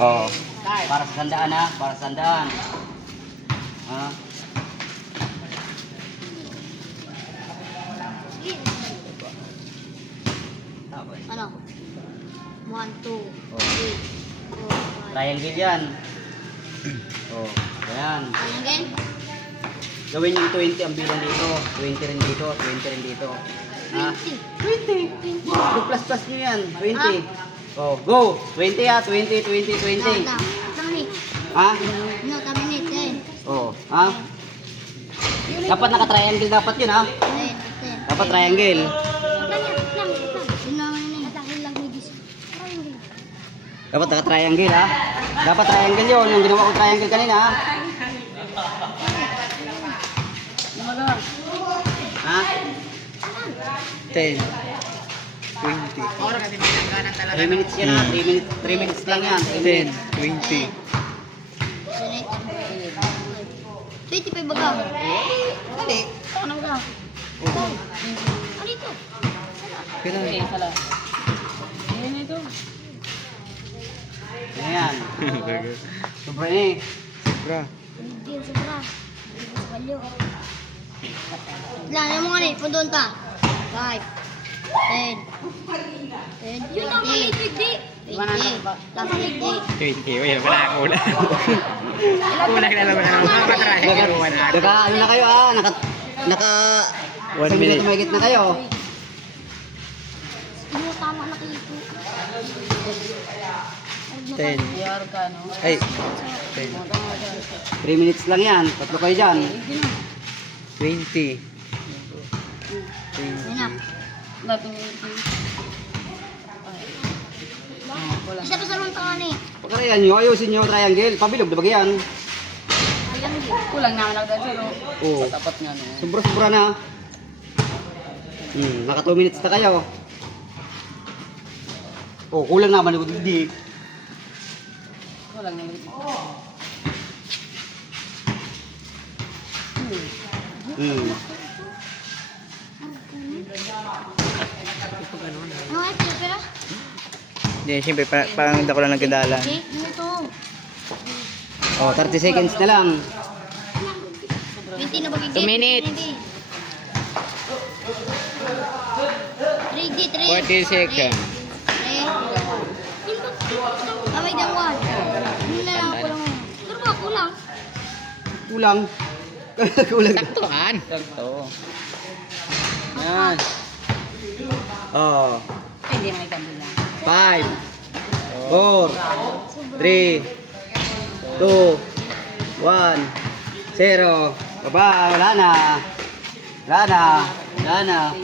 Oh. Para sa sandaan ha, para sa sandaan. Ha? Ano? 1, 2, 3, 4, 5. Triangle yan. Oh, ayan. Again? Gawin yung 20 ang bilang dito. 20 rin dito, 20 rin dito. Ha? 20. 20. Plus nyo yan. 20. Oh, go! 20 ha, 20, 20, 20. Tamit. Ha? No, tamit. Oh, ha? Dapat naka-triangle dapat yun ha? Dapat triangle. Dapat naka-triangle ha? Dapat triangle yun, yung ginawa ko triangle kanina ha? Ha? 10, 20. 3 minutes yan ha? 3 minutes lang yan. 10, 20. 25 baga. Dali. Ano baga? Ano ito? Kailan? Ayan. Sobra na eh. Bra. Hindi, sobra. Balyo. Ilan, ano mo nga rin? Pundon ta. 5, 10, 20, 20, 20. Uy, wala ako ula. Una ka na naman ang mga patrahe. Naka, ano na kayo ah? Naka 1 minute. Mahigit na kayo. Ano tama na kayo ito? 10. Ay, 10. 3 minutes lang yan. Tatlo kayo dyan. 20. Yan na. Isa pa sa rong tangan eh. Pagkarayan nyo, ayusin nyo ang triangle. Pabilog na bagyan. Kulang naman ako dahil sir. Oo. Tapat nga no. Sobra-sobra na. Naka 2 minutes na kayo. Oh, kulang naman. Hindi. Kulang naman. Ano ito? Pero? Hindi, siyempre, parang dako lang nagkadala. Okay, ano ito? Oh, 30 seconds na lang. 20 na bagay. 2 minutes. 3D, 3. 40 seconds. Amay dang 1. Ano na lang ako lang. Pero ba, kulang? Kulang. Kulang. Saktuhan. Sakto. Yan. Oh. Hindi may kandila. 5, 4, 3, 2, 1, 0. Baba, wala na. Wala na. Wala na.